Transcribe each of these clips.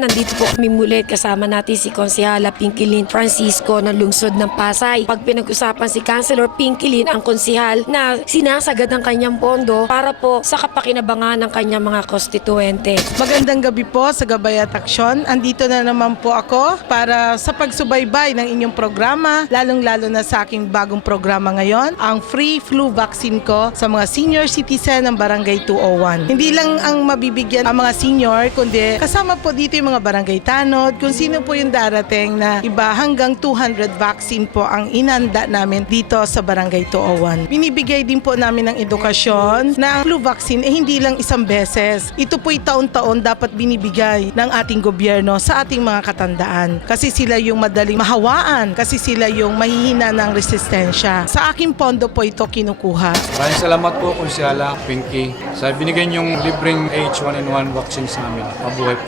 Nandito po kami muli kasama natin si Konsehala Pinky Francisco ng lungsod ng Pasay. Pag pinag-usapan si Councilor Pinky ang konsehal na sinasagad ang kanyang pondo para po sa kapakinabangan ng kanyang mga konstituente. Magandang gabi po sa Gabay at Aksyon. Andito na naman po ako para sa pagsubaybay ng inyong programa, lalong-lalo na sa aking bagong programa ngayon, ang free flu vaccine ko sa mga senior citizen ng Barangay 201. Hindi lang ang mabibigyan ang mga senior, kundi kasama po dito yung mga barangay tanod, kung sino po yung darating na iba, hanggang 200 vaccine po ang inanda namin dito sa Barangay 201. Binibigay din po namin ng edukasyon na ang flu vaccine hindi lang isang beses. Ito po'y taon-taon dapat binibigay ng ating gobyerno sa ating mga katandaan. Kasi sila yung madaling mahawaan, kasi sila yung mahihina ng resistensya. Sa aking pondo po ito kinukuha. Maraming salamat po, Konsehala Pinky, sa binigay niyong libreng H1N1 vaccines namin. Mabuhay po.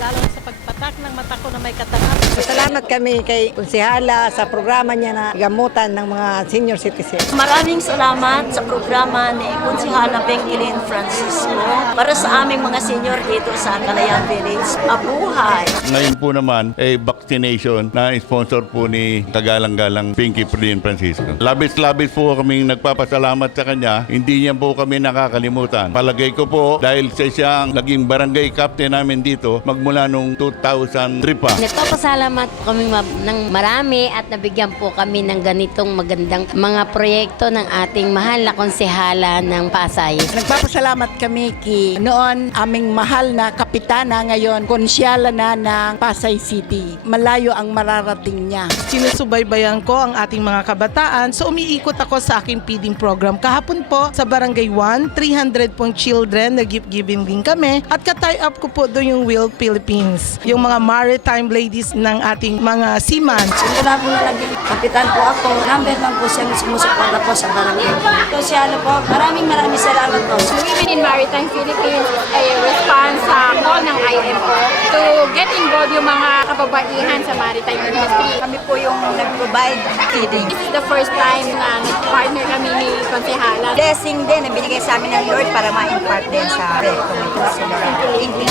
Lalo sa pagpatak ng mata ko na may katangat. Salamat kami kay Konsehala sa programa niya na gamutan ng mga senior citizens. Maraming salamat sa programa ni Konsehala Pinky Francisco para sa aming mga senior dito sa Kalayaan Village. Mabuhay! Ngayon po naman ay vaccination na sponsor po ni Kagalang-Galang Pinky Francisco. Labis-labis po kaming nagpapasalamat sa kanya. Hindi niya po kami nakakalimutan. Palagay ko po dahil sa siyang naging barangay captain namin dito magmula nung 2003 pa. Nagpapasalamat po kami ng marami at nabigyan po kami ng ganitong magandang mga proyekto ng ating mahal na konsehala ng Pasay. Nagpapasalamat kami kay noon aming mahal na kapitana, ngayon konsyala na ng Pasay City. Malayo ang mararating niya. Sinusubaybayan ko ang ating mga kabataan, so umiikot ako sa aking feeding program. Kahapon po sa Barangay 1, 300 pong children, nag-gift-giving din kami at ka-tie up ko po doon yung Will Philippines, yung mga maritime ladies ng ating mga seaman. Simula po na naging kapitan po ako. Number man po siyang sumusuporta po sa barangay. Konsehala po, maraming salamat po. Women in Maritime Philippines ay response sa call ng IMO to get involved yung mga kababaihan sa maritime industry. Kami po yung nag-provide feeding. This is the first time na nag-partner kami ni Konsehala. Blessing din na binigay sa amin ng Lord para ma-impart din sa community.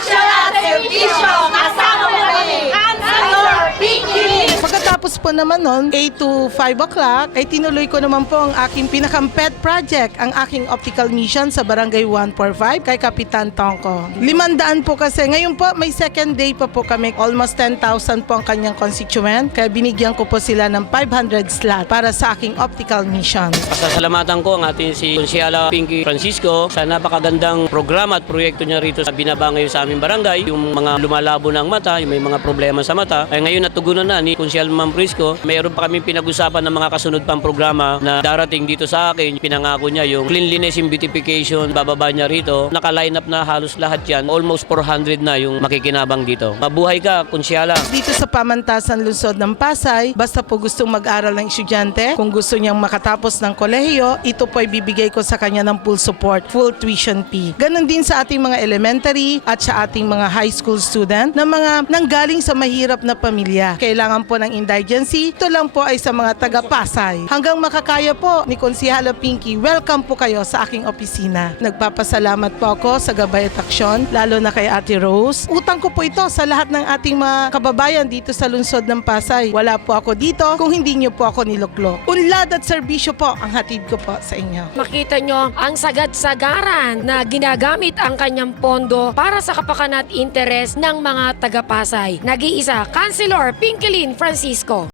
Action at servisyo! Kasama mo kami! Councilor Pinky! Pagkatapos po naman nun, 8 to 5 o'clock, ay tinuloy ko naman po ang aking pinaka-pet project, ang aking optical mission sa Barangay 145 kay Kapitan Tongko. 500 po kasi. Ngayon po, may second day pa po kami. Almost 10,000 po ang kanyang constituent. Kaya binigyan ko po sila ng 500 slot para sa aking optical mission. Pasasalamatan ko ang ating si Konsehala Pinky Francisco sa napakagandang programa at proyekto niya rito sa binaba ngayon sa aming barangay. Yung mga lumalabo ng mata, yung may mga problema sa mata. Ay ngayon natugunan na ni Konsehala Ma'am Prisco. Mayroon pa kami pinag-usapan ng mga kasunod pang programa na darating dito sa akin. Pinangako niya yung cleanliness and beautification, bababa niya rito. Naka-line up na halos lahat yan. Almost 400 na yung makikinabang dito. Mabuhay ka, Konsehala. Dito sa Pamantasan Lungsod ng Pasay, basta po gustong mag-aral ng estudyante, kung gusto niyang makatapos ng kolehiyo, ito po ay bibigay ko sa kanya ng full support, full tuition fee. Ganon din sa ating mga elementary at sa ating mga high school student na mga nanggaling sa mahirap na pamilya. Kailangan po ng indigency, ito lang po ay sa mga taga-Pasay. Hanggang makakaya po ni Konsehala Pinky, welcome po kayo sa aking opisina. Nagpapasalamat po ako sa Gabay at Aksyon, lalo na kay Ate Rose. Utang ko po ito sa lahat ng ating mga kababayan dito sa lungsod ng Pasay. Wala po ako dito kung hindi niyo po ako niluklok. Unlad at serbisyo po ang hatid ko po sa inyo. Makita nyo ang sagad-sagaran na ginagamit ang kanyang pondo para sa kapakanan at interes ng mga taga-Pasay. Nag-iisa, Councilor Pinky Francisco.